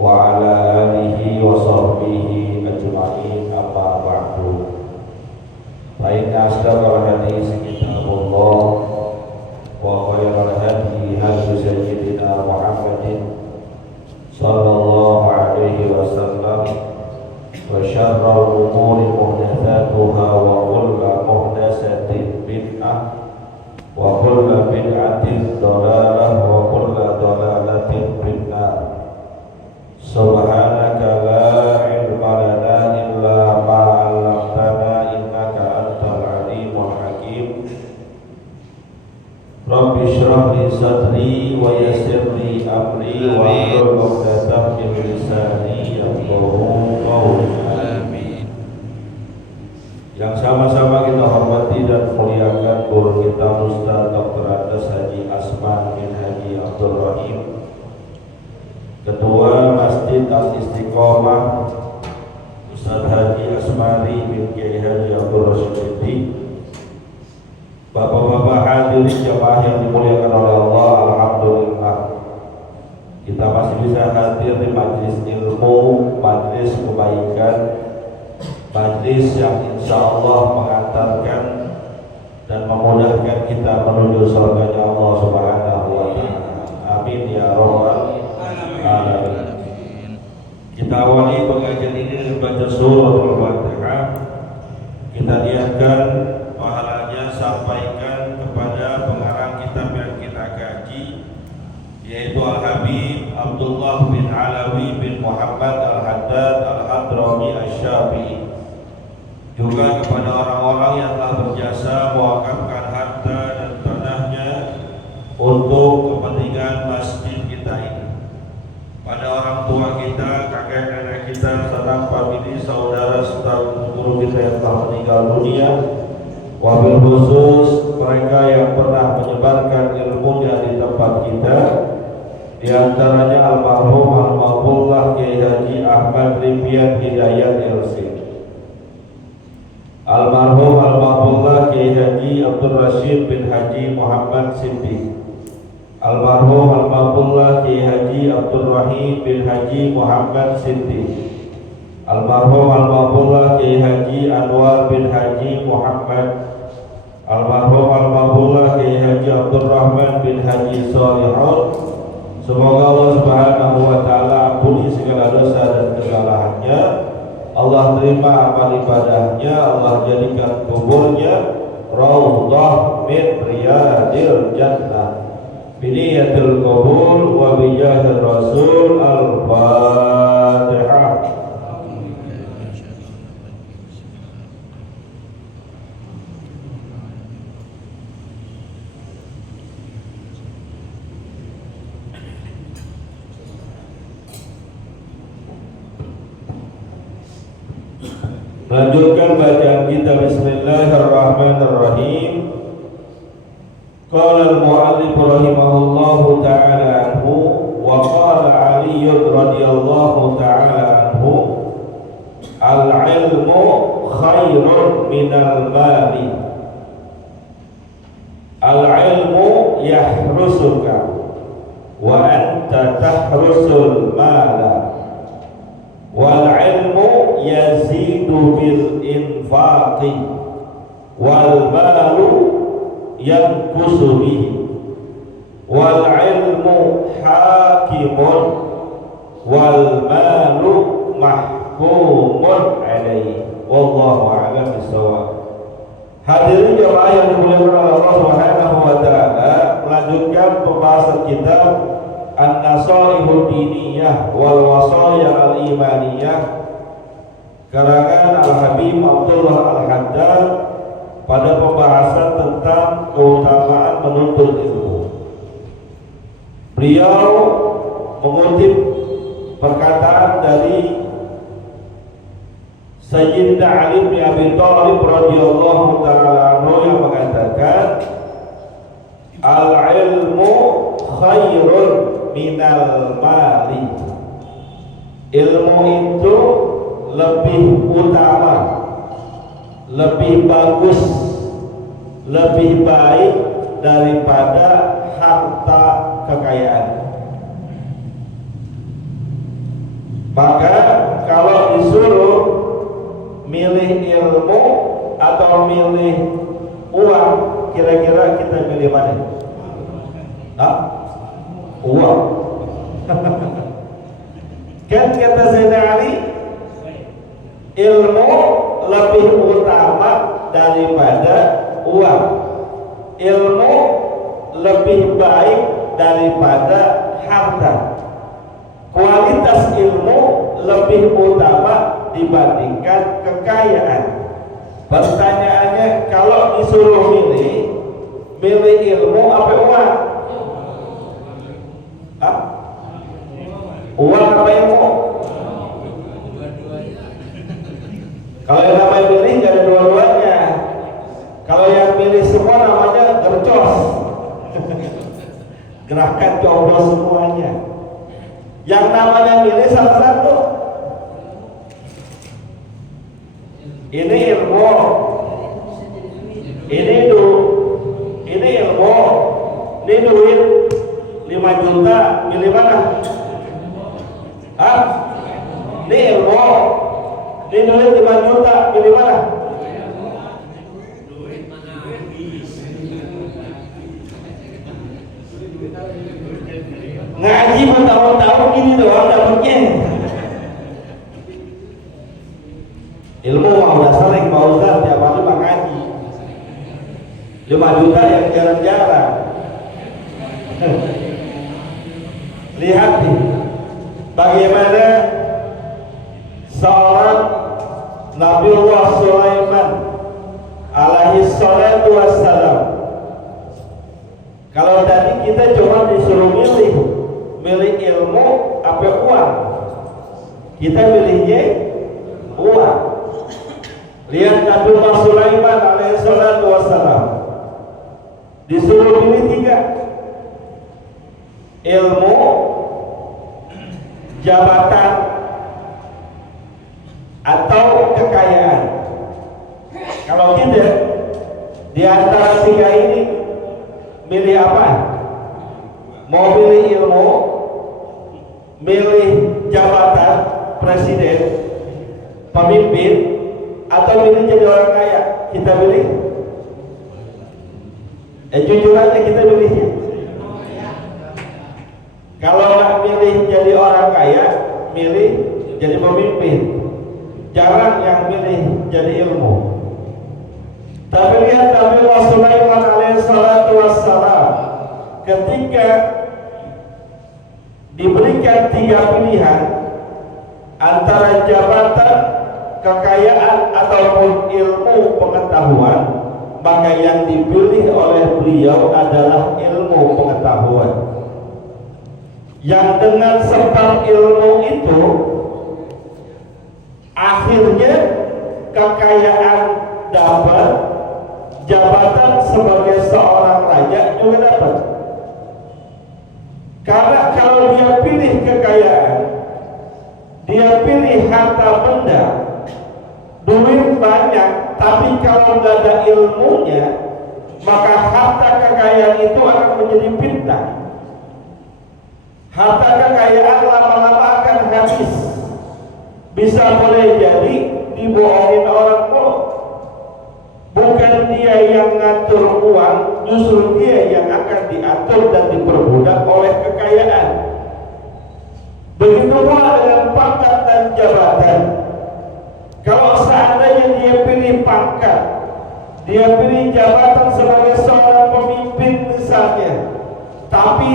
وعلى آله وصحبه أجمعين أما بعد فإن أصدق الحديث كتاب الله وخير الهدي هدي سيدنا محمد صلى الله عليه وسلم وشر الأمور محدثاتها وكل محدثة بدعة وكل بدعة ضلالة وكل ضلالة في النار. سبحانك لا علم لنا إلا ما علمتنا إنك أنت العليم الحكيم. رب اشرح لي صدري ويسر لي أمري واحلل عقدة من لساني يفقهوا قولي. Yang sama-sama kita hormati dan muliakan guru kita Ustaz Dr. Andes Haji Asman bin Haji Abdul Rahim, Ketua Masjid Al-Istiqomah Ustaz Haji Asmari bin Kiai Haji Abdul Rashid, Bapak-bapak hadirin jamaah yang dimuliakan oleh Allah. Alhamdulillah kita masih bisa hadir di majelis ilmu, majelis kebaikan, majlis yang insya Allah mengantarkan dan memudahkan kita menuju surganya Allah Subhanahu wa Ta'ala. Amin ya rabbal alamin. Kita awali pengajian ini dengan baca surah Al-Fatihah. Kita niatkan pahalanya sampaikan kepada pengarang kitab yang kita kaji, yaitu Al-Habib Abdullah bin Alawi bin Muhammad Al-Haddad Al-Hadrami Asy-Syafi'i, juga kepada orang-orang yang telah berjasa mewakafkan harta dan tanahnya untuk kepentingan masjid kita ini, pada orang tua kita, kakek nenek kita, serta famili, saudara serta guru kita yang telah meninggal dunia, wabil khusus mereka yang pernah menyebarkan ilmunya di tempat kita, di antaranya almarhum Al-Maghfurlah Kiai Haji Ahmad Rifian Hidayat LC, almarhum Al-Maghfurlah Kiai Haji Abdul Rashid bin Haji Muhammad Siddiq, almarhum Al-Maghfurlah Kiai Haji Abdul Rahim bin Haji Muhammad Siddiq, almarhum Al-Maghfurlah Kiai Haji Anwar bin Haji Muhammad, almarhum Al-Maghfurlah Kiai Haji Abdul Rahman bin Haji Salihun. Semoga Allah Subhanahu wa Ta'ala ampuni segala dosa dan kesalahannya, Allah terima amal ibadahnya, Allah jadikan kuburnya raudhah min riyadil jannah. Biniyatul qabul wa bijahir rasul. Al-Fatihah. Melanjutkan bacaan kita. Bismillahirrahmanirrahim. Qala al-mu'allif rahimahullahu ta'ala anhu wa qala Ali radhiyallahu ta'ala anhu, al-ilmu khairun minal mali. Al-ilmu yahrusuka wa anta tahrusul mala, wal ilmu yazidu bil infaqi wal malu yanqusu bihi, wal ilmu hakimun wal malu mahkumun alaihi, wallahu a'lam bissawab. Hadirin jemaah yang dimuliakan oleh Allah Subhanahu wa Ta'ala, melanjutkan pembahasan kitab An-Nasaihud Diniyah wal Wasaya Al-Imaniyah karangan Al-Habib Abdullah Al-Haddad, pada pembahasan tentang keutamaan menuntut ilmu. Beliau mengutip perkataan dari Sayyidina Ali bin Abi Thalib radhiyallahu ta'ala anhu yang mengatakan, al-ilmu khairun minal mali. Ilmu itu lebih utama, lebih bagus, lebih baik daripada harta kekayaan. Maka kalau disuruh milih ilmu atau milih uang, kira-kira kita milih mana? Hah? Uang. Kan kata Sayyidina Ali, ilmu lebih utama daripada uang. Ilmu lebih baik daripada harta. Kualitas ilmu lebih utama dibandingkan kekayaan. Pertanyaannya, kalau disuruh milih ilmu apa uang? Hah? Uang apa ilmu? Kalau yang namanya milih gak ada dua-duanya. Kalau yang milih semua namanya gercos. Gerakan coblos semuanya. Yang namanya milih salah satu. Ini ilmu, ini ilmu, ini duit 5 juta, milih mana? Hah? Ini ilmu, ini duit 5 juta, milih mana? Ngaji bertahun-tahun gini doang dapatnya. Ilmu mah udah sering Pak Ustaz, tiap hari mah ngaji 5 juta yang jarang-jarang. Lihat nih, bagaimana seorang Nabiullah Sulaiman alaihi salatu wassalam. Kalau tadi kita cuma disuruh milih ilmu apa uang, kita milihnya uang. Lihat Nabiullah Sulaiman alaihi salatu wassalam disuruh pilih 3: ilmu, jabatan, atau kekayaan. Kalau kita di antara 3 ini milih apa? Mau milih ilmu, milih jabatan presiden, pemimpin, atau milih jadi orang kaya? Kita pilih? Jujur aja kita pilihnya. Kalau nggak milih jadi orang kaya, milih jadi pemimpin. Jarang yang milih jadi ilmu. Tapi lihat Nabiullah Sulaiman alaihissalatu wassalam, ketika diberikan 3 pilihan antara jabatan, kekayaan, ataupun ilmu pengetahuan, maka yang dipilih oleh beliau adalah ilmu pengetahuan. Yang dengan sebab ilmu itu, akhirnya kekayaan dapat, jabatan sebagai seorang raja juga dapat. Karena kalau dia pilih kekayaan, dia pilih harta benda, duit banyak, tapi kalau nggak ada ilmunya, maka harta kekayaan itu akan menjadi fitnah. Harta kekayaan lama-lama akan habis. Bisa boleh jadi dibohongin orang pun. Bukan dia yang ngatur uang, justru dia yang akan diatur dan diperbudak oleh kekayaan. Begitu pula dengan pangkat dan jabatan. Kalau seandainya dia pilih pangkat, dia pilih jabatan sebagai seorang pemimpin misalnya, tapi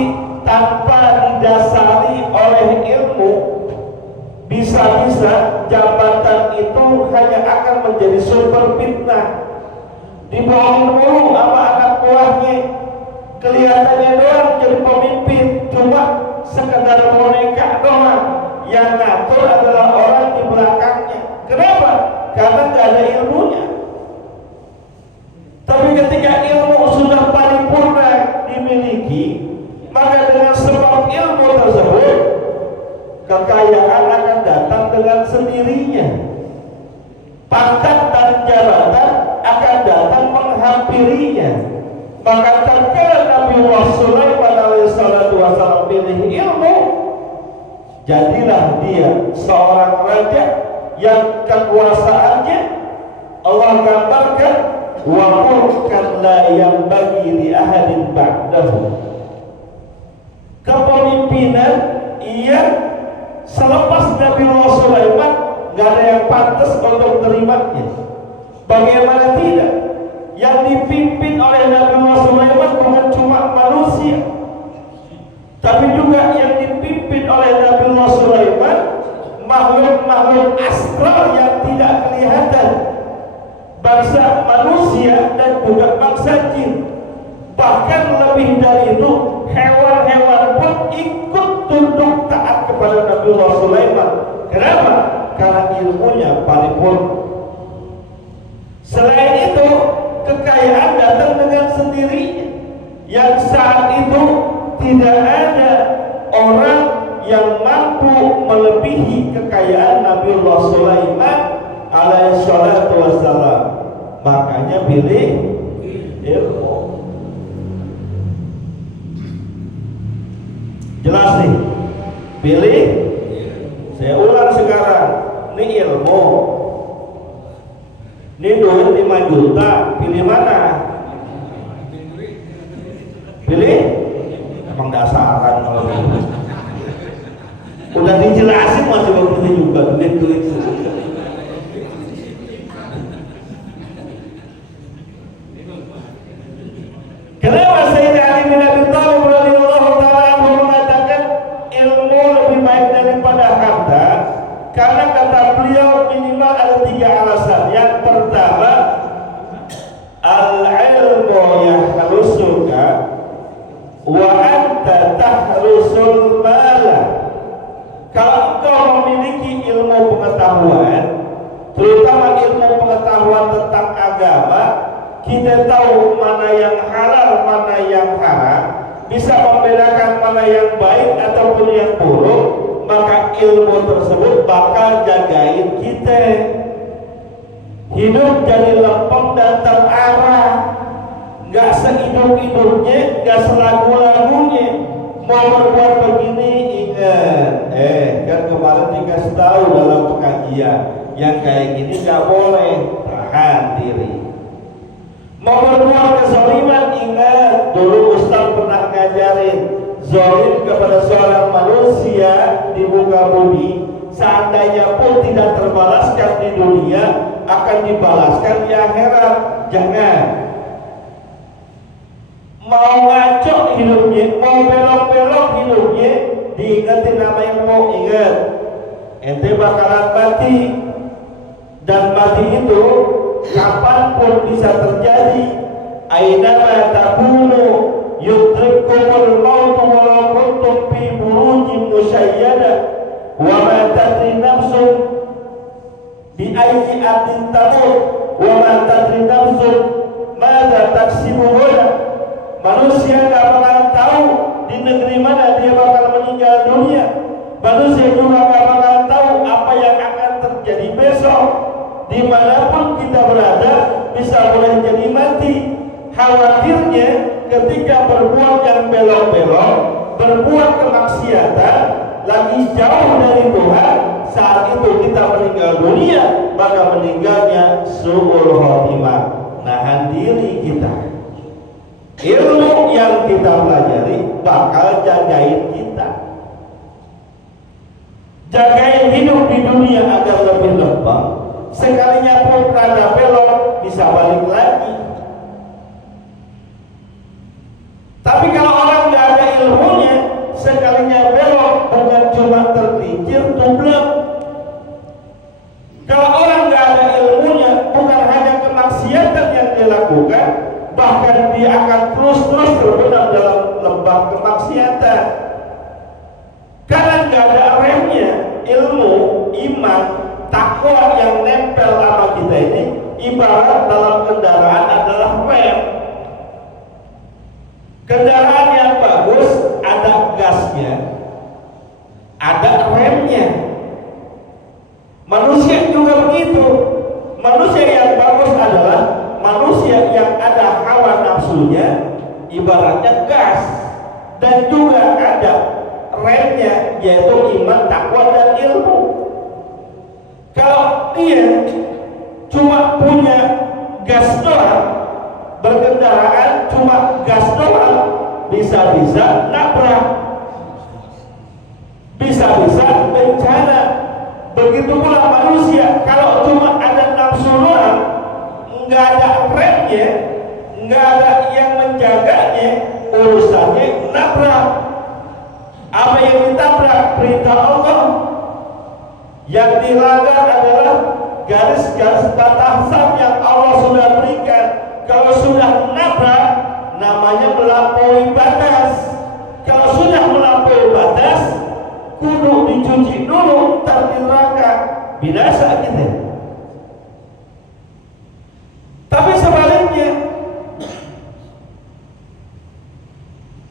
tanpa didasari oleh ilmu, bisa-bisa jabatan itu hanya akan menjadi sumber fitnah. Dibohongin mulu sama anak buahnya, kelihatannya doang jadi pemimpin, cuma sekedar boneka doang. Yang ngatur adalah orang di belakangnya. Kenapa? Karena nggak ada ilmunya. Tapi ketika ilmu sudah paripurna dimiliki, maka dengan sebab ilmu tersebut, kekayaan akan datang dengan sendirinya. Pangkat dan jabatan akan datang menghampirinya. Maka tatkala Nabiullah Sulaiman alaihissalatu wassalam pilih ilmu, Jadilah dia seorang raja yang kekuasaannya Allah gambarkan wa mulkan la yanbaghi li ahadin ba'dahu. Kepemimpinan ia selepas Nabi Sulaiman gak ada yang pantas untuk terimanya. Bagaimana tidak? Yang dipimpin oleh Nabi Sulaiman bukan cuma manusia, tapi juga yang dipimpin oleh Nabi Sulaiman makhluk-makhluk astral yang tidak kelihatan, bangsa manusia dan juga bangsa jin. Bahkan lebih dari itu, hewan-hewan pun ikut tunduk taat kepada Nabi Sulaiman. Kenapa? Karena ilmunya paripurna. Selain itu, kekayaan datang dengan sendirinya. Yang saat itu tidak ada orang yang mampu melebihi kekayaan Nabi Sulaiman alaihi salatu wassalam. Makanya pilih ilmu. Jelas nih? Pilih. Saya ulang sekarang. Ini ilmu. Ini duit 5 juta. Pilih mana? Pilih? Emang dasaran kalau gitu. Udah dijelasin masih begitu juga. Duit. Kenapa Sayyidina Ali bin Abi Thalib radhiyallahu ta'ala anhu mengatakan ilmu lebih baik daripada harta? Karena kata beliau minimal ada 3 alasan. Yang pertama, al-ilmu yahrusuka wa anta tahrusul mala. Kalau engkau memiliki ilmu pengetahuan, terutama ilmu pengetahuan tentang agama, kita tahu mana yang halal, mana yang haram, bisa membedakan mana yang baik ataupun yang buruk, maka ilmu tersebut bakal jagain kita. Hidup jadi lempeng dan terarah, gak sehidup-hidupnya, gak selagu-lagunya. Mau berbuat begini, ingat, kan kemarin dikasih tahu dalam pengajian, yang kayak gini gak boleh, tahan diri. Mau berbuat kezaliman, ingat, dulu Ustaz pernah ngajarin, zalim kepada seorang manusia di muka bumi, seandainya pun tidak terbalaskan di dunia, akan dibalaskan di akhirat. Jangan. Mau ngaco hidupnya, mau belok-belok hidupnya, diingetin nama ilmu. Ingat, ente bakalan mati, dan mati itu kapanpun bisa terjadi. Ainama takunu yudrikumul mautu walau kuntum fi burujin musyayyada wa ma tadri nafsun bi ayyi ardin tamut wa ma tadri nafsun madza taksibu ghadan. Manusia gak bakal tahu di negeri mana dia bakal meninggal dunia. Manusia juga gak bakal tahu apa yang akan terjadi besok. Dimanapun kita berada, bisa boleh jadi mati. Khawatirnya ketika berbuat yang belok-belok, berbuat kemaksiatan, lagi jauh dari Tuhan, saat itu kita meninggal dunia, maka meninggalnya su'ul khotimah. Nahan diri kita. Ilmu yang kita pelajari bakal jagain kita, jagain hidup di dunia agar lebih lempeng. Sekalinya pun rada belok, bisa balik lagi. Tapi kalau orang nggak ada ilmunya, sekalinya belok bukan cuma tergelincir, tublek. Kalau orang nggak ada ilmunya, bukan hanya kemaksiatan yang dia lakukan, bahkan dia akan terus-terus terbenam dalam lembah kemaksiatan. Karena nggak ada remnya, ilmu, iman, takwa yang nempel sama kita ini ibarat dalam kendaraan adalah rem. Kendaraan yang bagus ada gasnya, ada remnya. Manusia juga begitu. Manusia yang bagus adalah manusia yang ada hawa nafsunya, ibaratnya gas, dan juga ada remnya, yaitu iman, takwa, dan ilmu. Kalau dia cuma punya gas doang, berkendaraan cuma gas doang, bisa-bisa nabrak, bisa-bisa bencana. Begitu pula manusia, kalau cuma ada nafsu doang, nggak ada remnya, nggak ada yang menjaganya, urusannya nabrak. Apa yang ditabrak? Perintah Allah. Yang dilanggar adalah garis-garis batasan yang Allah sudah berikan. Kalau sudah nabrak, namanya melampaui batas. Kalau sudah melampaui batas, kudu dicuci dulu, ntar di neraka binasa kita. Tapi sebaliknya,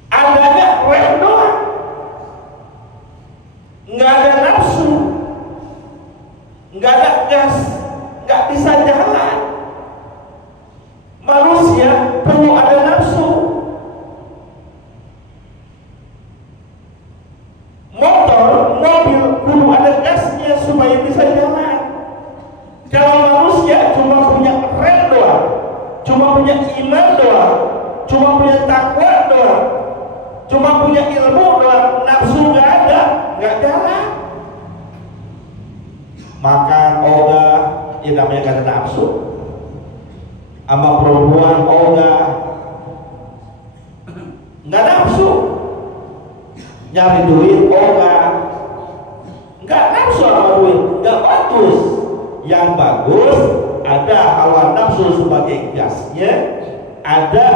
adanya rem doang, nggak ada nafsu, nggak ada gas, nggak bisa jalan. Manusia perlu ada nafsu. Motor, mobil perlu ada gasnya supaya bisa jalan. Kalau manusia cuma punya rem doang, cuma punya iman doang, cuma punya takwa doang, cuma punya ilmu doang, nafsu nggak ada, nggak jalan. Makan ogah, ya namanya nggak ada nafsu. Sama perempuan ogah, nggak nafsu. Nyari duit ogah, nggak nafsu sama duit, nggak bagus. Yang bagus ada hawa nafsu sebagai gasnya, ada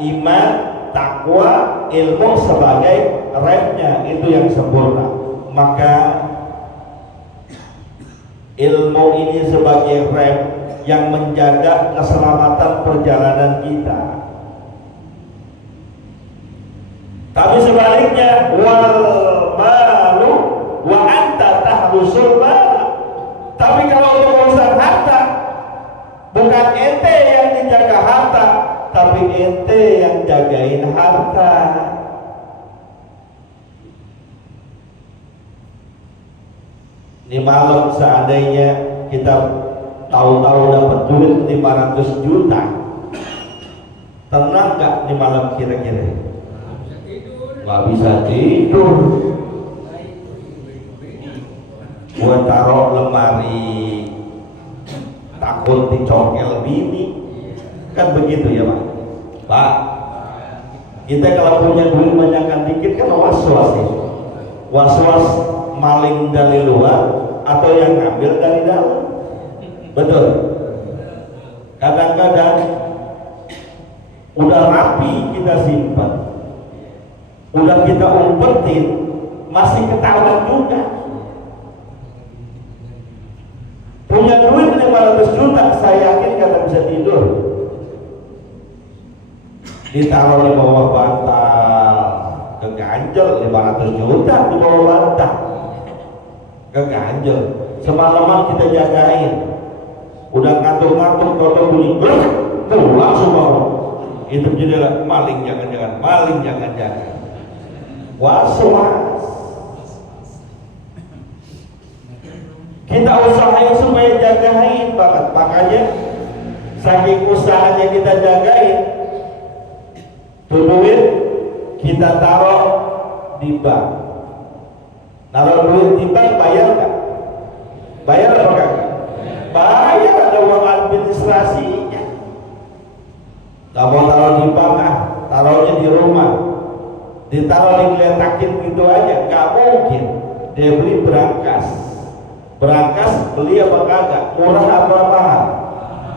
iman, takwa, ilmu sebagai remnya, itu yang sempurna. Maka ilmu ini sebagai rem yang menjaga keselamatan perjalanan kita. Tapi sebaliknya, wal malu wa anta tahrusul mal. Tapi kalau untuk urusan harta, bukan ente yang dijaga harta, tapi ente yang jagain harta. Ini malam seandainya kita tahu-tahu dapat duit 500 juta, tenang nggak di malam kira-kira? Nggak bisa tidur. Gua taruh lemari, takut dicokel bini, kan begitu ya Pak? Pak, kita kalau punya duit banyakan dikit kan was-was ya. Was-was maling dari luar atau yang ngambil dari dalam. Betul. Kadang-kadang udah rapi kita simpan, udah kita umpetin, masih ketahuan juga. Punya duit 500 juta, saya yakin kagak bisa tidur. Ditaruh di bawah bantal, keganjel 500 juta di bawah bantal, keganjel. Semalaman kita jagain, udah ngantuk-ngantuk, toto bunyi, tuh langsung bangun. Itu jendela, maling jangan-jangan, maling jangan-jangan. Was-was. Kita usahain supaya jagain banget, makanya saking usahanya kita jagain, tuh duit kita taruh di bank. Taruh duit di bank bayar nggak? Bayar apa enggak? Bayar, ada uang administrasinya. Nggak mau taruh di bank, taruhnya di rumah. Ditaruh digeletakin gitu aja, nggak mungkin. Dia beli berangkas. Berangkas beli apa kagak? Murah apa mahal?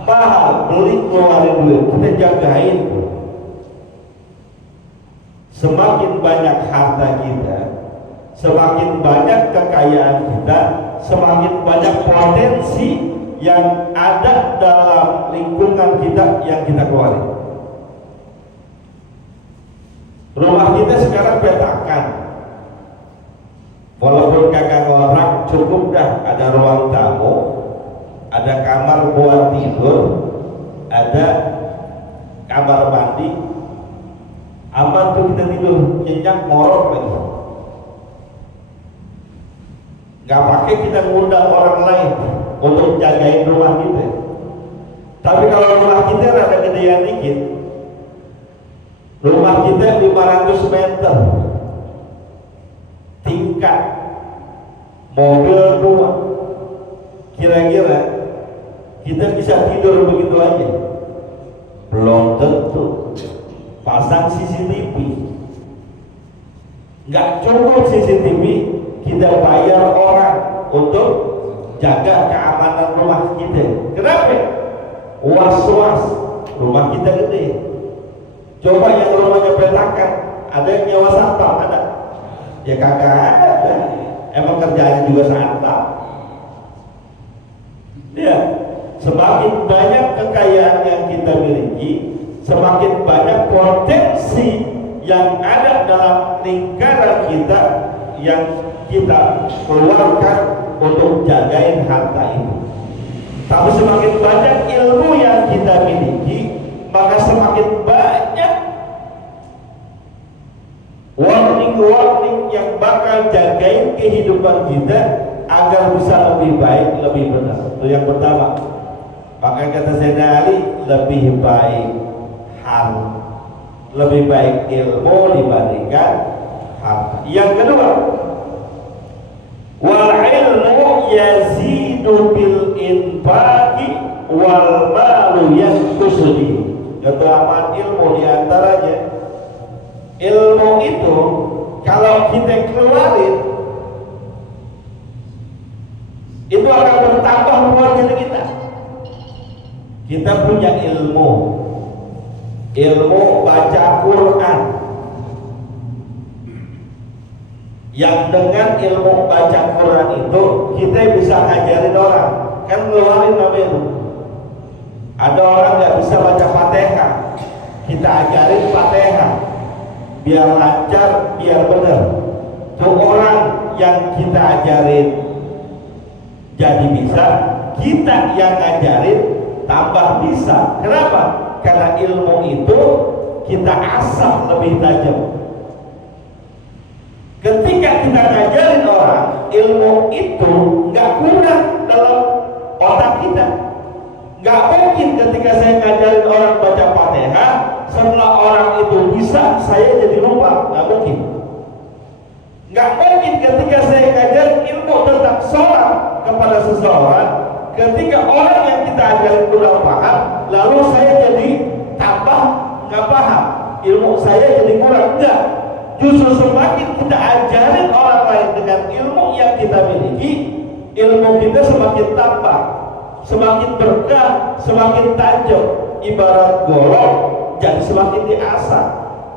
Mahal, beli keluarin duit, kita jagain. Semakin banyak harta kita, semakin banyak kekayaan kita, semakin banyak potensi yang ada dalam lingkungan kita yang kita keluarin. Rumah kita sekarang petakan, walaupun kagak ngorak, cukup dah ada ruang tamu, ada kamar buat tidur, ada kamar mandi, aman tuh kita tidur, nyenyak ngorok lagi. Nggak pakai kita ngundang orang lain untuk jagain rumah kita. Tapi kalau rumah kita rada gedean dikit, rumah kita 500 meter, tingkat, mobil 2, kira-kira kita bisa tidur begitu aja? Belum tentu. Pasang CCTV, nggak cukup CCTV, kita bayar orang untuk jaga keamanan rumah kita. Kenapa? Was-was, rumah kita gede. Coba yang rumahnya petakan, ada yang nyawa satpam, ada? Ya kagak ada. Emang kerjanya juga satpam. Ya, semakin banyak kekayaan yang kita miliki, semakin banyak potensi yang ada dalam lingkaran kita yang kita keluarkan untuk jagain harta itu. Tapi semakin banyak ilmu yang kita miliki, maka semakin banyak warning-warning yang bakal jagain kehidupan kita agar bisa lebih baik, lebih benar. Itu yang pertama. Maka kata Sayyidina Ali, lebih baik lebih baik ilmu dibandingkan harta. Yang kedua, wal ilmu yazidu bil infaqi wal malu yanqusudi. Keutamaan ilmu diantaranya, ilmu itu kalau kita keluarin itu akan bertambah buat diri kita. Kita punya ilmu baca Quran, yang dengan ilmu baca Quran itu kita bisa ngajarin orang. Kan ngeluarin namanya itu. Ada orang nggak bisa baca Fatihah, kita ajarin Fatihah biar lancar, biar benar. Tuh orang yang kita ajarin jadi bisa, kita yang ngajarin tambah bisa. Kenapa? Karena ilmu itu kita asah lebih tajam. Ketika kita ngajarin orang, ilmu itu nggak kurang dalam otak kita. Nggak mungkin ketika saya ngajarin orang baca Fatihah, setelah orang itu bisa, saya jadi lupa. Nggak mungkin. Nggak mungkin ketika saya ngajarin ilmu tentang sholat kepada seseorang, ketika orang yang kita ajarin kurang paham, lalu saya jadi tambah nggak paham, ilmu saya jadi kurang. Enggak, justru semakin kita ajarin orang lain dengan ilmu yang kita miliki, ilmu kita semakin tambah, semakin berkah, semakin tajam. Ibarat golok jadi semakin diasah.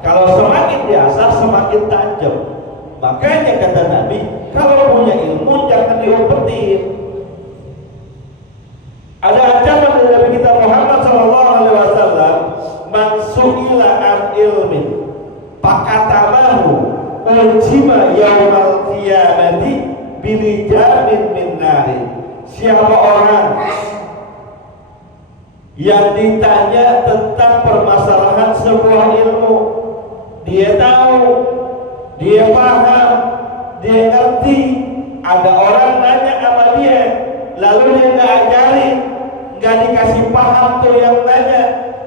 Kalau semakin diasah semakin tajam. Makanya kata Nabi, kalau punya ilmu jangan diumpetin. Ada ancaman dari Nabi kita Muhammad SAW, man su'ila an ilmin fakatamahu uljima yaumal qiyamati bilijamin min nari. Siapa orang yang ditanya tentang permasalahan sebuah ilmu, dia tahu, dia paham, dia ngerti, ada orang nanya sama dia, lalu dia nggak ajarin, nggak dikasih paham tuh yang nanya,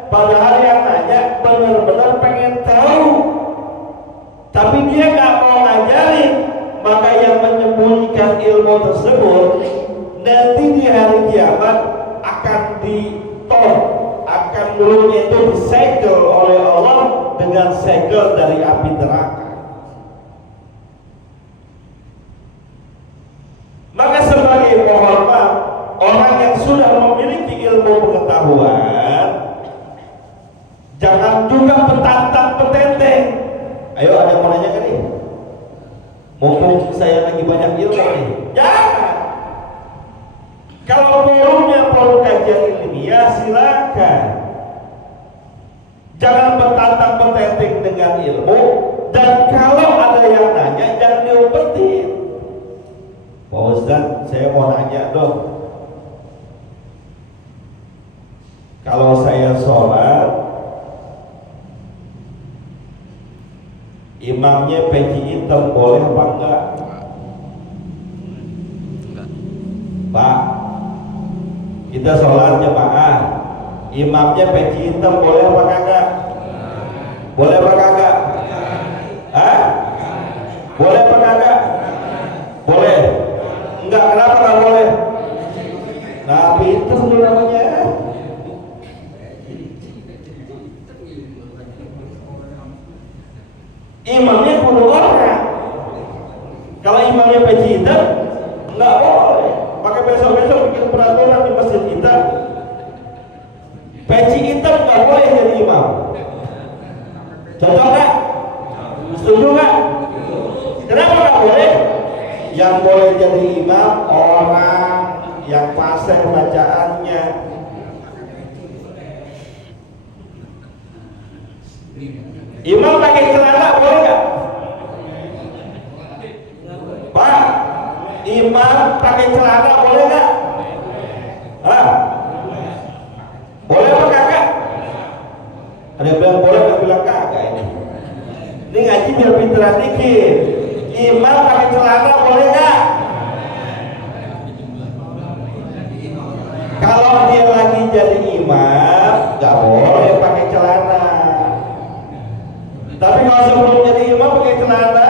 padahal yang nanya benar-benar pengen tahu, tapi dia nggak mau ngajarin. Maka yang menyembunyikan ilmu tersebut nanti di hari kiamat akan ditol, akan mulutnya itu disegel oleh Allah dengan segel dari api neraka. Maka sebagai penghormat orang yang sudah memiliki ilmu pengetahuan, jangan juga petantang petenteng. Ayo, ada yang mau nanya kan nih? Mumpung saya lagi banyak ilmu nih. Jangan. Kalau forumnya forum kajian ilmiah, silakan. Jangan petantang petenteng dengan ilmu, dan kalau ada yang nanya jangan diumpetin. Pak Ustadz, saya mau nanya dong. Kalau saya sholat, imamnya peci hitam boleh apa enggak? Pak, kita sholat jemaah, imamnya peci hitam, boleh apa kagak? Boleh apa kagak? Hah? Boleh apa kagak? Boleh. Enggak, kenapa nggak boleh? Nah, pinter tuh namanya. Imamnya kudu orang. Kalau imamnya peci hitam, nggak boleh. Pakai besok-besok bikin peraturan di masjid kita, peci hitam nggak boleh jadi imam. Cocok nggak? Setuju nggak? Kenapa nggak boleh? Yang boleh jadi imam orang yang fasih bacaannya. Imam pakai celana boleh nggak? Pak, imam pakai celana boleh nggak? Hah? Boleh apa kagak? Ada yang bilang boleh, ada yang bilang kagak ini. Ini ngaji biar pinteran dikit. Imam pakai celana boleh nggak? Kalau dia lagi jadi imam, nggak boleh pakai celana. Tapi kalau sebelum jadi imam pakai celana,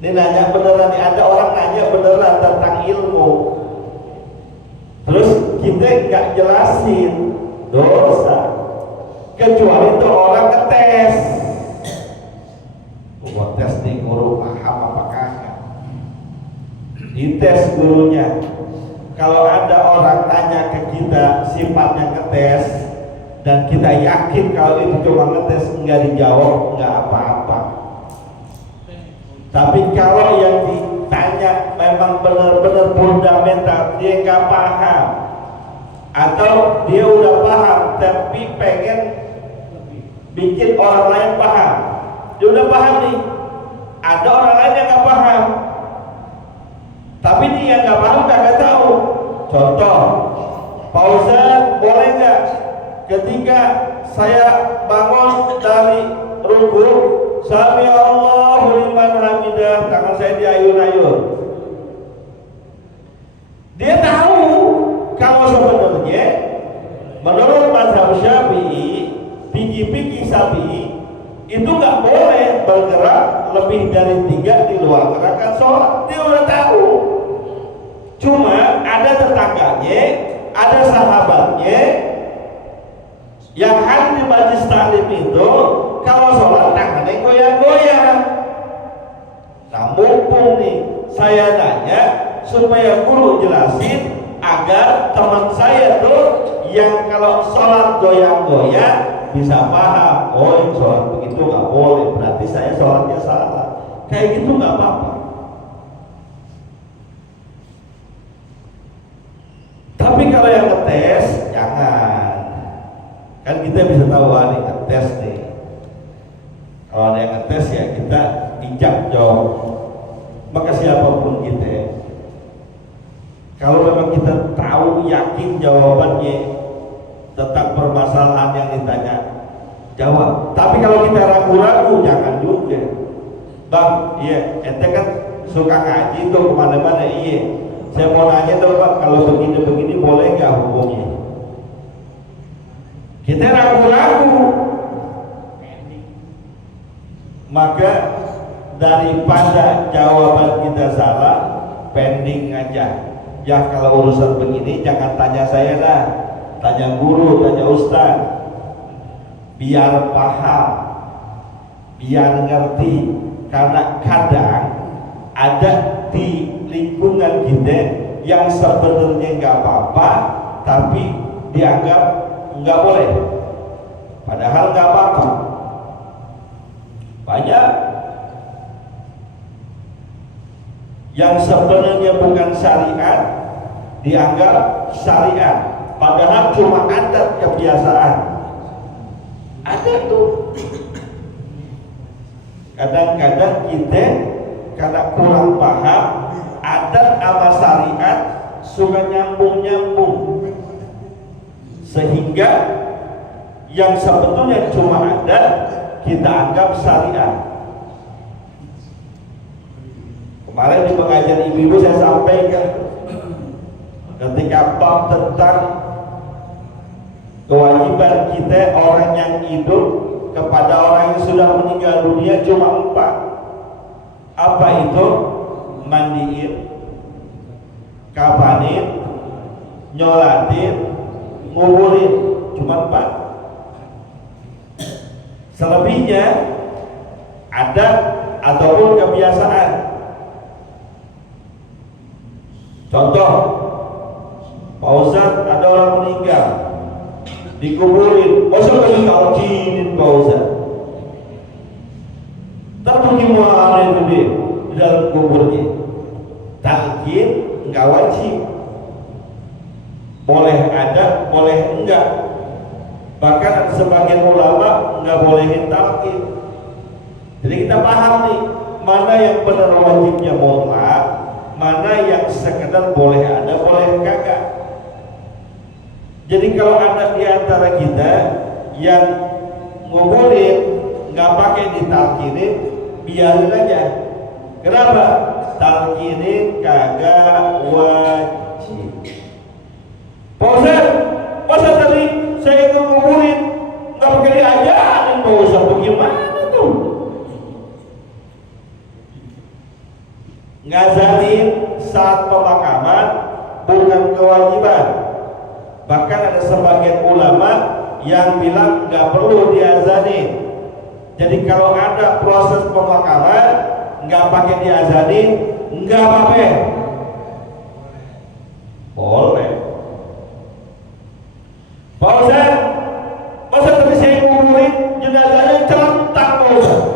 ini nanya beneran nih, ada orang nanya beneran tentang ilmu, terus kita nggak jelasin, dosa. Kecuali itu orang ngetes, buat tes nih guru paham apa kagak, dites gurunya. Kalau ada orang tanya ke kita sifatnya ngetes dan kita yakin kalau itu cuma ngetes, nggak dijawab nggak apa-apa. Tapi kalau yang ditanya memang benar-benar fundamental, dia nggak paham atau dia udah paham tapi pengen bikin orang lain paham, dia udah paham nih, ada orang lain yang nggak paham, tapi dia yang nggak paham nggak tahu. Contoh, Pak Ustaz boleh nggak ketika saya bangun dari ruku, Sami Allahu liman hamidah, tangan saya diayun-ayun. Dia tahu kalau sebenarnya menurut mazhab Syafi'i, fikih Syafi'i itu nggak boleh bergerak lebih dari 3 di luar gerakan sholat. Dia udah tahu. Cuma ada tetangganya, ada sahabatnya yang hadir di majlis taklim itu, kalau sholat tangannya goyang-goyang. Nah, mumpung nih saya nanya supaya guru jelasin agar teman saya tuh yang kalau sholat goyang-goyang bisa paham. Oh, yang sholat begitu nggak boleh, berarti saya sholatnya salah. Kayak gitu nggak apa-apa. Tapi kalau yang ngetes jangan. Kan kita bisa tahu nih ngetes nih. Kalau ada yang ngetes ya kita ijab jawab. Maka siapapun kita, kalau memang kita tahu yakin jawabannya tentang permasalahan yang ditanya, jawab. Tapi kalau kita ragu-ragu jangan juga. Bang, iya, ente kan suka ngaji tuh kemana-mana, iya. Saya mau nanya tuh Pak, kalau begini-begini boleh nggak hukumnya? Kita ragu-ragu, maka daripada jawaban kita salah, pending aja. Ya kalau urusan begini jangan tanya saya dah, tanya guru, tanya ustaz, biar paham, biar ngerti. Karena kadang ada di lingkungan kita yang sebenarnya nggak apa-apa, tapi dianggap nggak boleh, padahal nggak apa-apa. Banyak yang sebenarnya bukan syariat dianggap syariat, padahal cuma adat kebiasaan. Ada tuh. Kadang-kadang kita karena kurang paham adat sama syariat suka nyambung-nyambung, sehingga yang sebetulnya cuma adat kita anggap syariat. Kemarin di pengajian ibu-ibu saya sampaikan ketika bab tentang kewajiban kita orang yang hidup kepada orang yang sudah meninggal dunia cuma 4. Apa itu? Mandiin, kafanin, nyolatin, nguburin, cuma 4. Selebihnya ada ataupun kebiasaan. Contoh, Pak Ustadz ada orang meninggal dikuburin, masa lagi talqinin Pak Ustadz? Ntar bagaimana itu di dalam kuburnya? Talqin nggak wajib, boleh ada, boleh enggak. Bahkan ada sebagian ulama nggak bolehin talqin. Jadi kita paham nih, mana yang benar wajibnya mutlak, mana yang sekedar boleh ada, boleh kagak. Jadi kalau ada di antara kita yang nguburin nggak pakai ditalkinin, biarin aja. Kenapa? Talkinin kagak wajib. Pak Ustadz, masa tadi saya nguburin nggak pakai diajarin, Pak Ustadz, bagaimana tuh? Ngazanin saat pemakaman bukan kewajiban. Bahkan ada sebagian ulama yang bilang nggak perlu diazanin. Jadi kalau ada proses pemakaman nggak pakai diazanin, nggak apa-apa, boleh. Pak Ustadz, masa tadi saya nguburin jenazahnya celentang Pak Ustadz?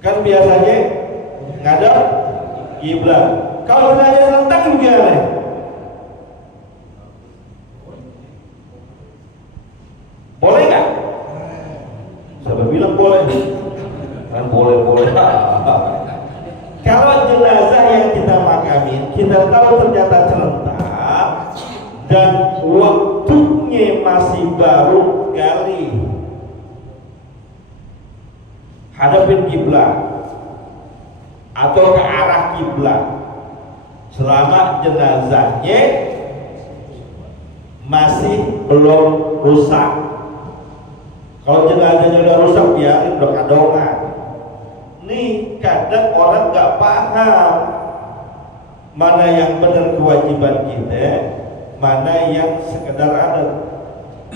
Kan biasanya ngadep kiblat. Kalau jenazah celentang gimana? Boleh nggak? Siapa bilang boleh? Kan boleh. Kalau jenazah yang kita makamin, kita tahu ternyata celentang dan waktunya masih baru kali, hadapin kiblat atau ke arah kiblat selama jenazahnya masih belum rusak. Kalau jenazahnya udah rusak, biarin, udah kadongan. Nih kadang orang nggak paham mana yang benar kewajiban kita, mana yang sekedar ada.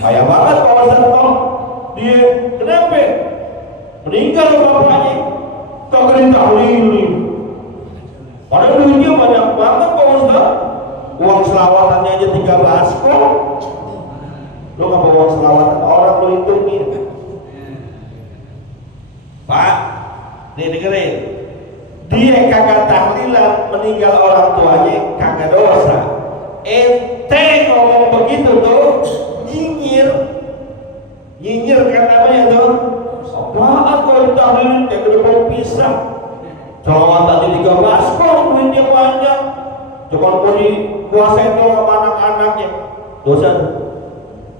Kayak banget Pak Ustadz, dia kenapa? Meninggal bapaknya, tak kena tahlilin. Padahal duitnya banyak banget Pak Ustadz. Uang selawatannya aja 3 basko. Lo nggak bawa uang selawatan orang, lo hitungin. Pak, nih dengerin, dia kagak tahlilan meninggal orang tuanya kagak dosa. Ente ngomong begitu tuh nyinyir kan namanya tuh. Apaan kalau ditahlilin kayak gede bau pisang? Selawatan 3 basko, duitnya banyak. Cuma mau dikuasain doang sama anak-anaknya, dosa tuh.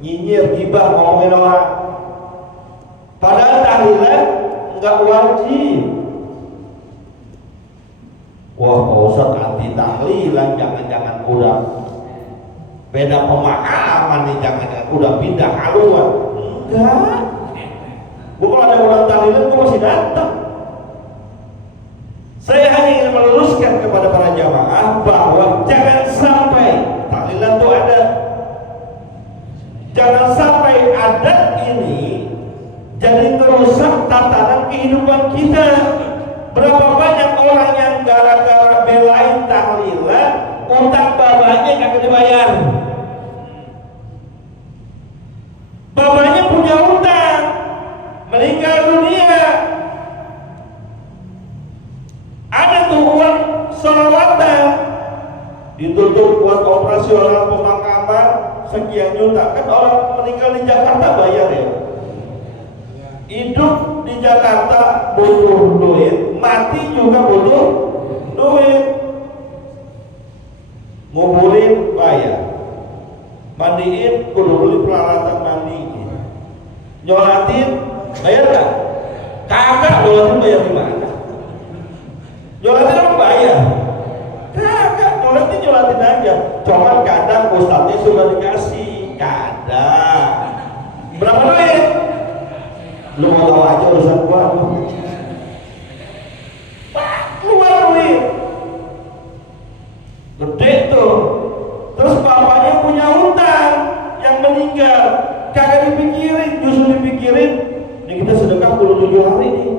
Nyinyir, gibah, ngomongin orang. Padahal tahlilan nggak wajib. Wah Pak Ustadz anti tahlilan, jangan-jangan udah beda pemahaman nih, jangan-jangan udah pindah haluan. Enggak. Bukan ada orang tahlilan, gue masih datang. Saya hanya ingin meluruskan kepada para jamaah bahwa jangan sampai tahlilan itu ada. Jangan sampai adat ini jadi merusak tatanan kehidupan kita. Berapa banyak orang yang gara-gara belain tahlilan, utang babanya kagak dibayar. Babanya punya utang, meninggal dunia. Ada tuh uang sholawatan ditutup buat operasional pemakaman sekian juta. Kan orang meninggal di Jakarta bayar ya. Hidup di Jakarta butuh duit, mati juga butuh duit. Nguburin bayar, mandiin kudu beli peralatan mandiin, nyolatin bayar nggak? Kagak, nyolatin bayar di mana? Nyolatin apa bayar? Kagak, nyolatin aja. Cuman kadang ustadznya sudah dikasih, kadang. Berapa duit? Lu mau tahu aja urusan gua. Keluar duit. Gede tuh. Terus bapaknya punya hutang yang meninggal, kagak dipikirin, justru dipikirin. Ini kita sedekah 27 hari nih.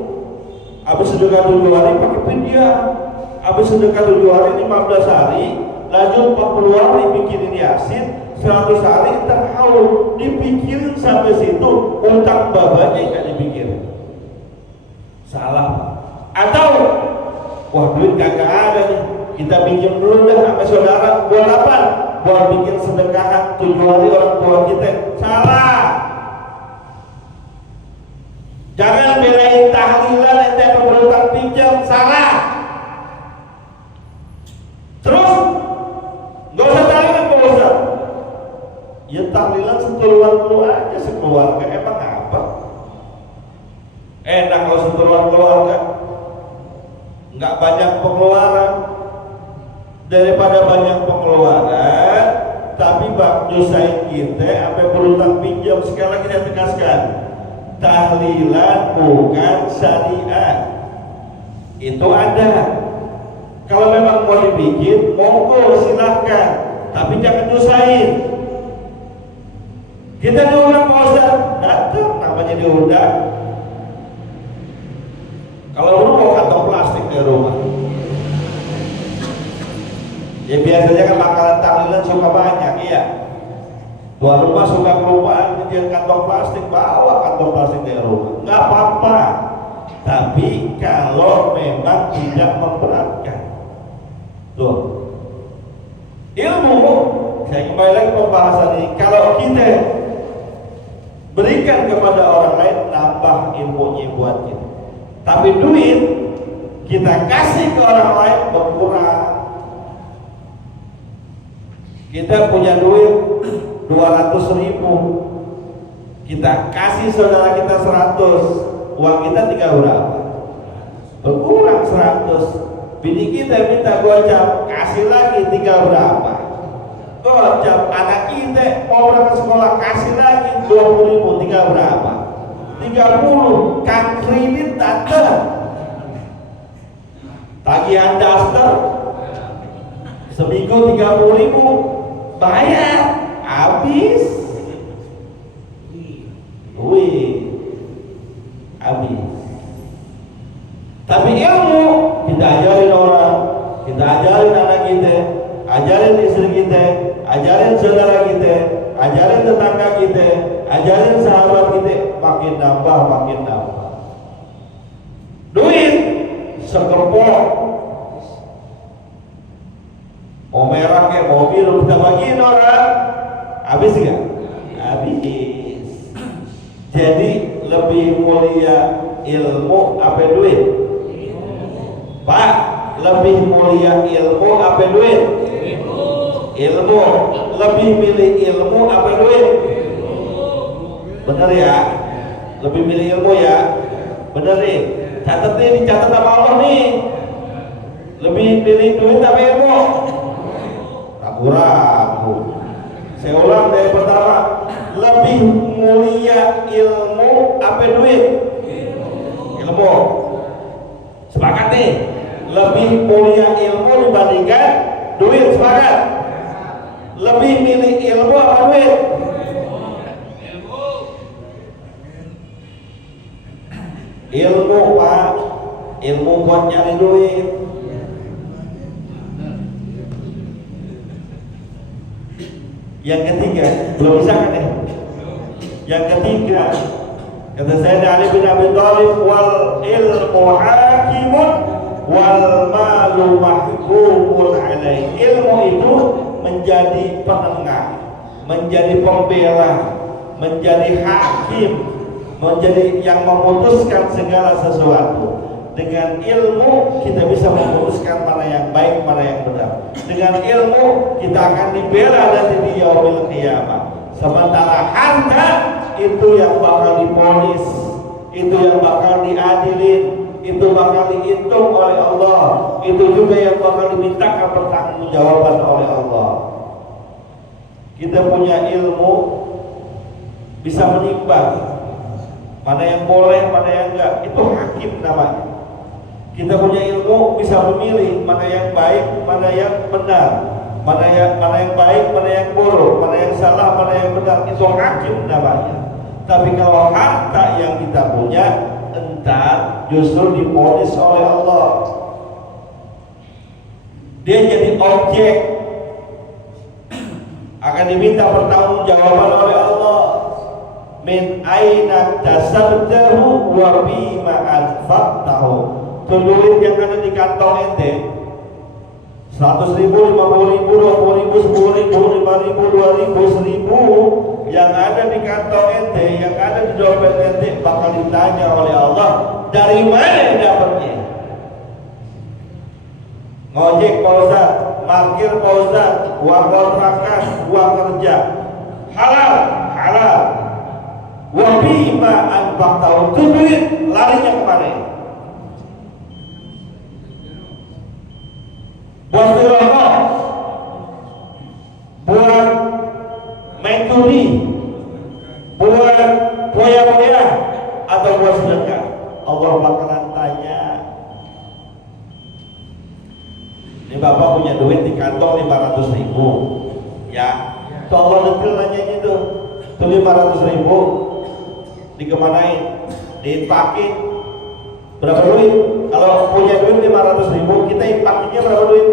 Habis sedekah 7 hari pakai fidyah. Habis sedekah 7 hari 15 hari, lanjut 40 hari bikinin yasin, 100 hari terhaul. Dipikirin sampai situ, hutang bapaknya enggak dipikirin. Salah. Atau wah duit kagak ada nih, kita pinjam dulu dah sama saudara. Buat apa? Buat bikin sedekahan 7 hari orang tua kita. Salah. Jangan belain tahlilan ente berutang pinjam. Salah. Terus gak usah tahlilan, gak usah. Ya tahlilan setuluan dulu aja sekeluarga. Emang apa? Enak kalau setuluan keluarga, nggak banyak pengeluaran. Daripada banyak pengeluaran tapi bak nyusahin kita sampai berutang pinjam. Sekali lagi saya tegaskan, tahlilan bukan syariat. Itu ada, kalau memang mau dibikin monggo silahkan, tapi jangan nyusahin. Kita diundang Pak Ustaz, datang namanya diundang. Kalau lu mau kantong plastik di rumah, ya biasanya kan makanan tahlilan suka banyak, iya. Tuan rumah suka kelupaan nyediain kantong plastik, bawa kantong plastik dari rumah, nggak apa-apa. Tapi kalau memang tidak memberatkan, tuh ilmu. Saya kembali lagi pembahasan ini. Kalau kita berikan kepada orang lain, nambah ilmunya buat kita. Tapi duit kita kasih ke orang lain berkurang. Kita punya duit 200.000, kita kasih saudara kita 100, uang kita tinggal berapa? Berkurang 100. Bini kita minta gocap, kasih lagi tinggal berapa? Gocap. Anak kita mau berangkat sekolah, kasih lagi 20.000, tinggal berapa? 30. Kan kredit tante, tagihan daster seminggu 30.000, bayar habis. Habis. Tapi ilmu kita ajarin orang, kita ajarin anak kita, ajarin istri kita, ajarin saudara kita, ajarin tetangga kita, ajarin sahabat kita, makin nambah, makin nambah. Duit sekepok, mau merah kayak mau biru kita bagiin orang, habis nggak? Habis. Jadi lebih mulia ilmu apa duit? Pak, lebih mulia ilmu apa duit? Ilmu. Lebih milih ilmu apa duit? Bener ya? Lebih milih ilmu ya? Bener nih. Catat nih, dicatat sama Allah nih. Lebih milih duit apa ilmu? Ragu-ragu. Saya ulang dari pertama. Lebih mulia ilmu apa duit? Ilmu. Sepakat nih? Lebih mulia ilmu dibandingkan duit. Sepakat? Lebih milih ilmu apa duit? Ilmu, Pak. Ilmu buat nyari duit. Yang ketiga, belum bisa kan ya? Yang ketiga, kata Sayyidina Ali bin Abi Thalib, wal ilmu hakimun wal malu mahkumul alaih. Ilmu itu menjadi penengah, menjadi pembela, menjadi hakim, menjadi yang memutuskan segala sesuatu. Dengan ilmu kita bisa memutuskan mana yang baik, mana yang benar. Dengan ilmu kita akan dibela nanti di yaumil qiyamah. Sementara harta itu yang bakal diponis, itu yang bakal diadilin. itu bakal dihitung oleh Allah, itu juga yang bakal dimintakan pertanggungjawaban oleh Allah. Kita punya ilmu bisa menimbang mana yang boleh, mana yang enggak, itu hakim namanya. Kita punya ilmu bisa memilih mana yang baik, mana yang benar, mana yang baik, mana yang buruk, mana yang salah, mana yang benar, itu hakim namanya. Tapi kalau harta yang kita punya, entar justru diponis oleh Allah. Dia jadi objek, akan diminta pertanggungjawaban oleh Allah. Min aina tasabtahu wa bima anfaqtahu. Itu duit yang ada di kantong ente 100.000, 50.000, 20.000, 10.000, 5.000, 2.000, 1.000 yang ada di kantong ente, yang ada di dompet ente bakal ditanya oleh Allah, dari mana dapatnya? Ngojek Pak Ustaz, parkir Pak Ustaz, uang kontrakan, uang kerja, halal, halal. Wa bima anfaqtahu, itu duit larinya kemana? Buat dirokok, buat main judi, buat poya-poya, atau buat sedekah. Allah bakalan tanya. Ini bapak punya duit di kantong 500.000, ya? Itu Allah detail nanyanya tuh. Itu 500.000 dikemanain, diinfakin berapa duit? Kalau punya duit 500.000, kita infakinnya berapa duit?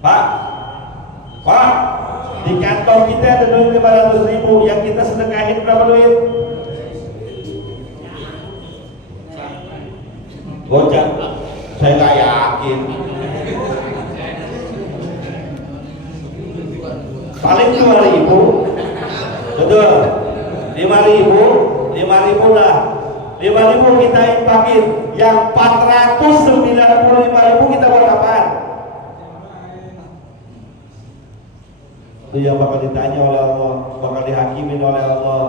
Pak, di kantong kita ada duit 500.000, yang kita sedekahin berapa duit? Gocap, saya nggak yakin. Paling 2.000, betul. 5.000 dah. 5.000 kita infakin, yang 495.000 kita buat apaan? Itu yang bakal ditanya oleh Allah, bakal dihakimin oleh Allah.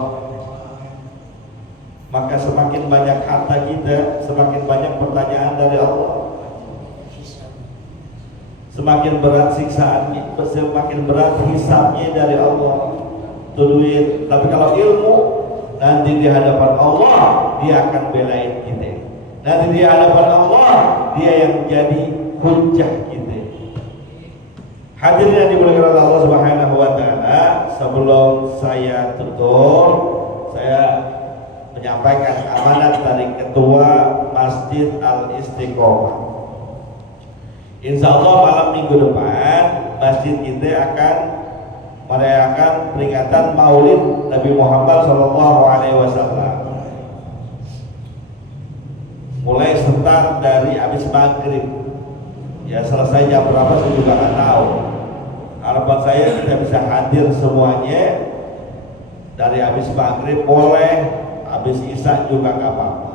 Maka semakin banyak harta kita, semakin banyak pertanyaan dari Allah. Semakin berat siksaannya, semakin berat hisabnya dari Allah. Itu duit. Tapi kalau ilmu, nanti di hadapan Allah dia akan belain kita. Nanti di hadapan Allah dia yang jadi hujjah kita. Hadirin yang dimuliakan oleh Allah Subhanahu wa taala, sebelum saya tutup, saya menyampaikan amanat dari Ketua Masjid Al-Istiqomah. Insya Allah malam minggu depan masjid kita akan merayakan peringatan Maulid Nabi Muhammad SAW. Mulai start dari habis maghrib, ya selesai jam berapa saya juga nggak tahu. Harapan saya kita bisa hadir semuanya dari habis maghrib, boleh habis isya juga nggak apa-apa.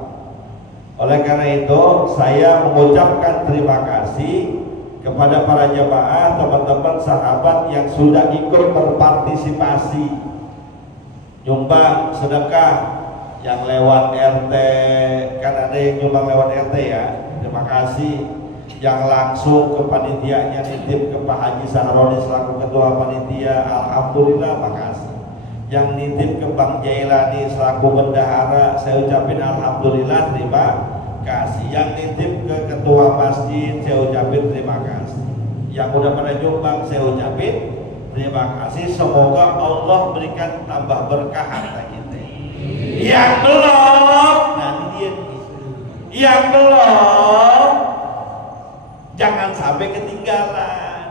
Oleh karena itu saya mengucapkan terima kasih kepada para jamaah, teman-teman sahabat yang sudah ikut berpartisipasi nyumbang sedekah, yang lewat RT, kan ada yang nyumbang lewat RT ya, terima kasih. Yang langsung ke panitianya nitip ke Pak Haji Sahroni selaku ketua panitia, alhamdulillah, makasih. Yang nitip ke Bang Jailani selaku bendahara, saya ucapin alhamdulillah, terima kasih. Yang nitip ke ketua masjid, saya ucapin terima kasih. Yang udah pada nyumbang, saya ucapin terima kasih. Semoga Allah berikan tambah berkah harta kita. Yang belum, nanti dia nih. Yang belum, jangan sampai ketinggalan.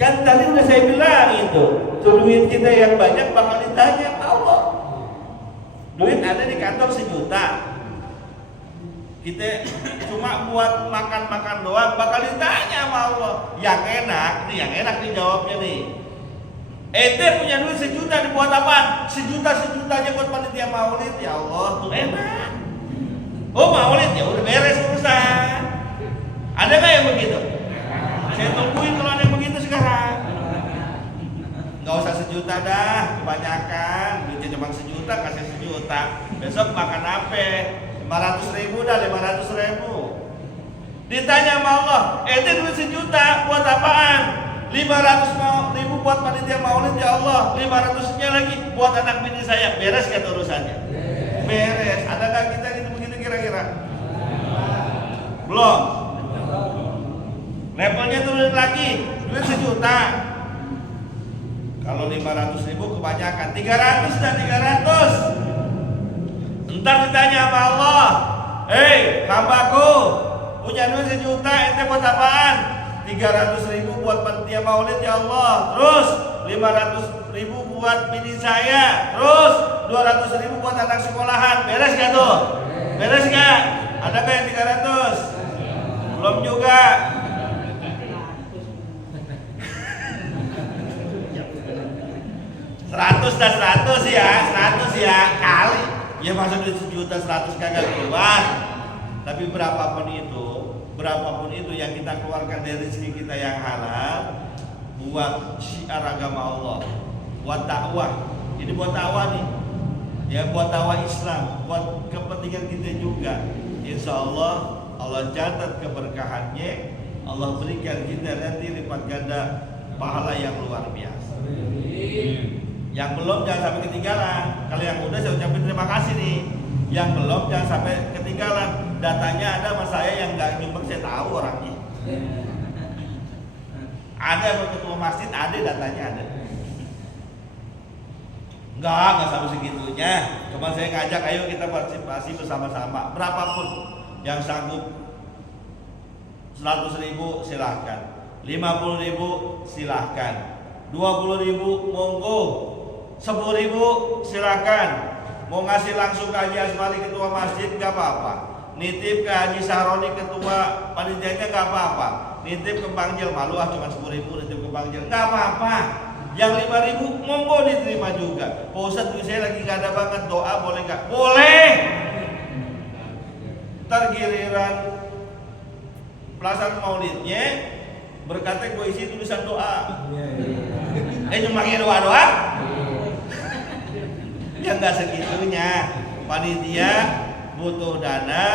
Kan tadi udah saya bilang itu, duit kita yang banyak bakal ditanya Allah. Duit ada di kantong 1 juta, kita cuma buat makan-makan doang, bakal ditanya sama Allah. Yang enak nih jawabnya nih. Ente punya duit 1 juta dibuat apa? 1 juta-1 buat panitia Maulid, ya Allah, tuh enak. Oh Maulid, ya udah beres urusan. Ada nggak yang begitu? Saya tungguin kalau ada yang begitu sekarang. Nggak usah 1 juta dah, kebanyakan duitnya cuma 1 juta, kasih 1 juta. besok makan apa? 500.000 dah, 500.000. Ditanya sama Allah, ente duit 1 juta buat apaan? 500.000 buat panitia maulid ya Allah, 500-nya lagi buat anak bini saya. Beres gak urusannya? Beres. Adakah kita gitu begitu kira-kira? Belum. Levelnya turun lagi, duit 1 juta. Kalau 500.000 kebanyakan, 300 dan 300. Ntar ditanya sama Allah, hei hambaku, punya duit 1 juta, ente buat apaan? 300.000 buat panitia maulid ya Allah. Terus 500.000 buat bini saya. Terus 200.000 buat anak sekolahan. Beres gak tuh? Beres gak? Adakah yang 300? Belum juga. 100 ya kali. Ya masa duit 1 juta 100 kagak keluar. Tapi berapapun itu yang kita keluarkan dari rezeki kita yang halal buat syiar agama Allah, buat dakwah. Ini buat dakwah nih. Ya buat dakwah Islam, buat kepentingan kita juga. Insya Allah Allah catat keberkahannya, Allah berikan kita nanti lipat ganda pahala yang luar biasa. Yang belum jangan sampai ketinggalan. Kalau yang udah saya ucapin terima kasih nih. Yang belum jangan sampai ketinggalan. Datanya ada sama saya yang nggak nyumbang, saya tahu orangnya. Ada ketua masjid, ada datanya ada. Enggak sampai segitunya. Cuma saya ngajak, ayo kita partisipasi bersama-sama. Berapapun yang sanggup, 100.000 silahkan, 50.000 silahkan, 20.000 monggo, 10.000 silahkan. Mau ngasih langsung ke Haji Asmari ketua masjid gak apa-apa. Nitip ke Haji Sahroni ketua panitianya gak apa-apa. Nitip ke Bang Jel, malu cuma 10.000 nitip ke Bang Jel, gak apa-apa. Yang 5.000 monggo diterima juga. Pak Ustadz duit saya lagi gak ada banget, doa boleh gak? Boleh. Ntar giliran pelaksanaan maulidnya berkatnya gue isi tulisan doa. Nyumbangnya doa-doa? Ya nggak segitunya. Panitia butuh dana,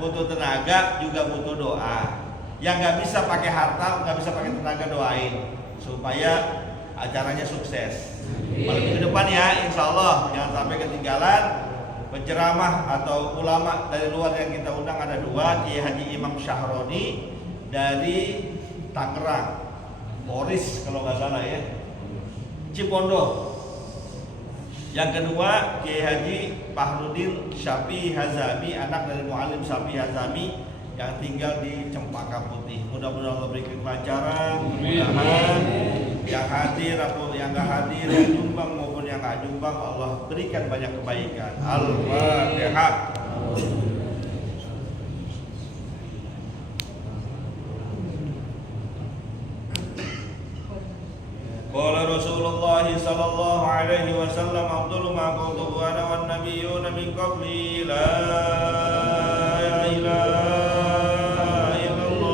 butuh tenaga, juga butuh doa. Yang nggak bisa pakai harta, nggak bisa pakai tenaga, doain supaya acaranya sukses. Malam minggu depan ya, insya Allah jangan sampai ketinggalan. Penceramah atau ulama dari luar yang kita undang ada 2, Kiai Haji Imam Syahroni dari Tangerang, Boris kalau nggak salah ya, Cipondo. Yang kedua Kiai Haji Fahrudin Syafi'i Hazami, anak dari Muallim Syafi'i Hazami yang tinggal di Cempaka Putih. Mudah-mudahan Allah beri kelancaran. Mudah-mudahan yang hadir atau yang nggak hadir, yang nyumbang maupun yang nggak nyumbang, Allah berikan banyak kebaikan. Al-Fatihah. Qala Rasulullah sallallahu alaihi wasallam, afdalu ma qultu ana wan nabiyyuna min qabli la ilaha illallah.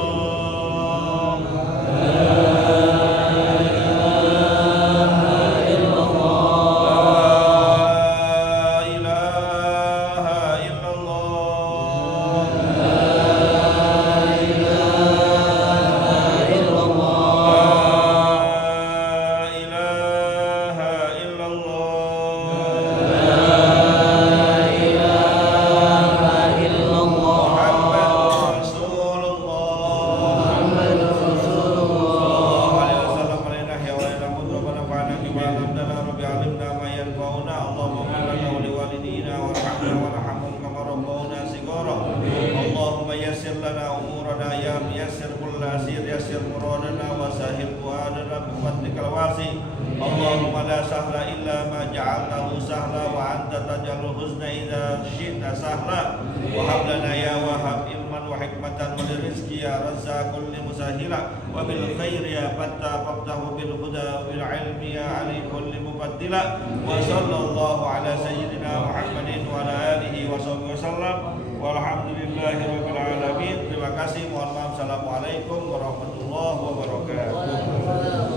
Terima kasih, mohon maaf. Assalamualaikum warahmatullahi wabarakatuh.